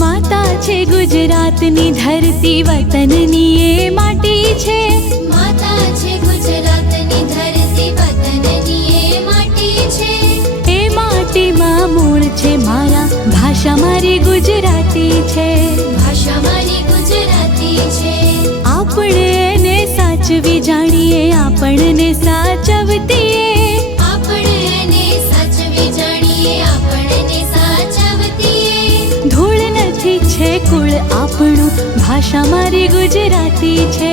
माता छे गुजरातनी धरती वतननी ए माटी छे। माता छे गुजरातनी धरती वतननी ए माटी छे। ए माटी मां मूळ छे मारा भाषा मारी गुजराती छे। भाषा मारी गुजराती छे। આપણે એને સાચવી જાણીએ આપણને સાચવતીએ। આપણે એને સાચવી જાણીએ આપણને સાચવતીએ। ધૂળ નથી છે કુળ આપણું ભાષા મારી ગુજરાતી છે।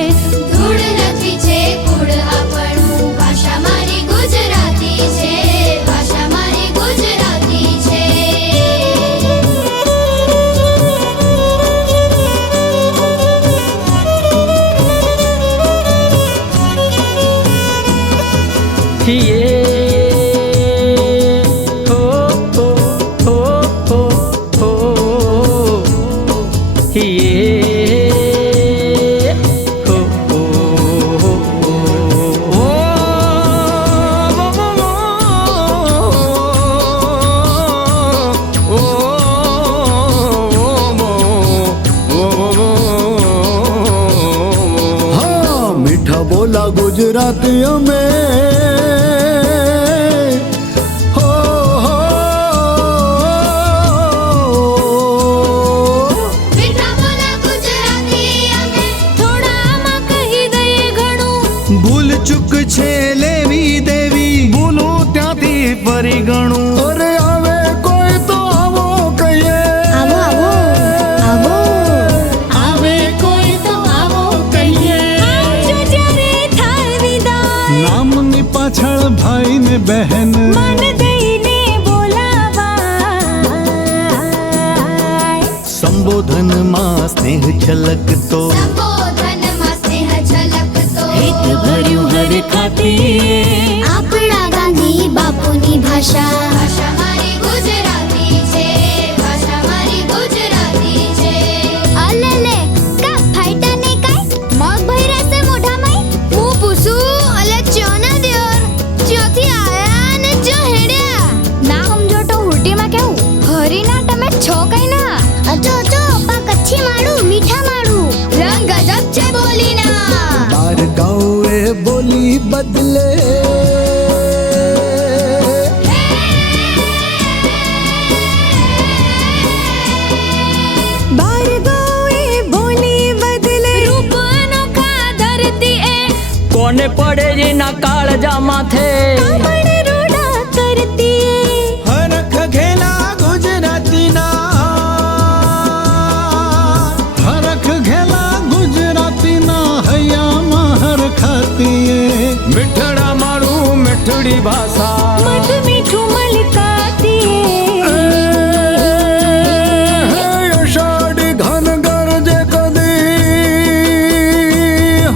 ધૂળ નથી છે કુળ આપણું ભાષા મારી ગુજરાતી છે। ભાષા મારી ગુજરાતી છે। मीठा बोला गुजराती में भूल चूक छे लेवी देवी भूलो त्याथी फरी गणू। अरे आवे कोई तो आवो कहिए। આવો આવો આવો आवे कोई तो आवो कहिए। આવજો જ્યારે થાય વિદાય। नामनी पाछळ भाई ने बहन મન દઈને બોલાવાય। संबोधन मां स्नेह झलकतो સંબોધનમાં સ્નેહ ઝલકતો। હેત ભર્યું હર ખાતીએ। આપણા ગાંધી બાપુની ભાષા ભાષા મારી ગુજરાતી છે। ભાષા મારી ગુજરાતી છે। અલલે કા ફાઈટા ને કાઈ મગ ભઈરા સે મોઢામાં હું પૂછું અલે ચોના દિયોર ચોથી આયા ને જો હેડ્યા ના સમજો તો ઉલટીમાં કેવું હરીના તમે છો કઈ ના અચો અચો પા કચ્છી માડું મીઠા માડું રંગ ગજબ છે બોલીના। बार गाँवे बोली बदले બાર ગાવે બોલી બદલે રૂપ અનોખા ધરતી એ। કોને પડે એના કાળજા માથે કામણ રોડા કરતી એ। हरख घेला गुजराती ना हरख घेला गुजराती ना हैया महर खाती मिठड़ा मारू मिठड़ी भाषा મધ મીઠું મલકાતી એ। अषाढ़ी घन गरजे कदी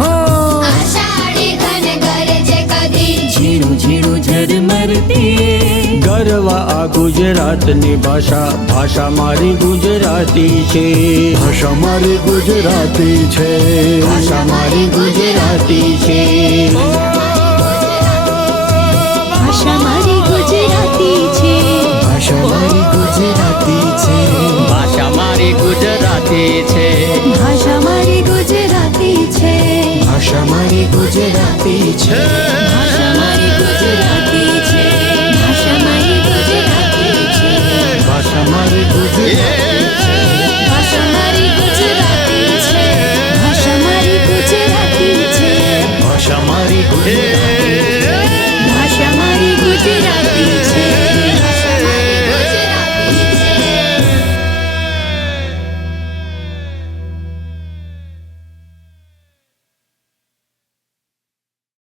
हाँ આષાઢી ઘન ગરજે કદી ઝીણું ઝીણું ઝરમરતી એ। ગરવા આ ગુજરાતની ભાષા ભાષા મારી ગુજરાતી છે। भाषा मारी गुजराती छे ભાષા મારી ગુજરાતી છે। ભાષા મારી ગુજરાતી છે। भाषा मारी गुजराती छे ભાષા મારી ગુજરાતી છે। ભાષા મારી ગુજરાતી છે। भाषा मारी गुजराती छे।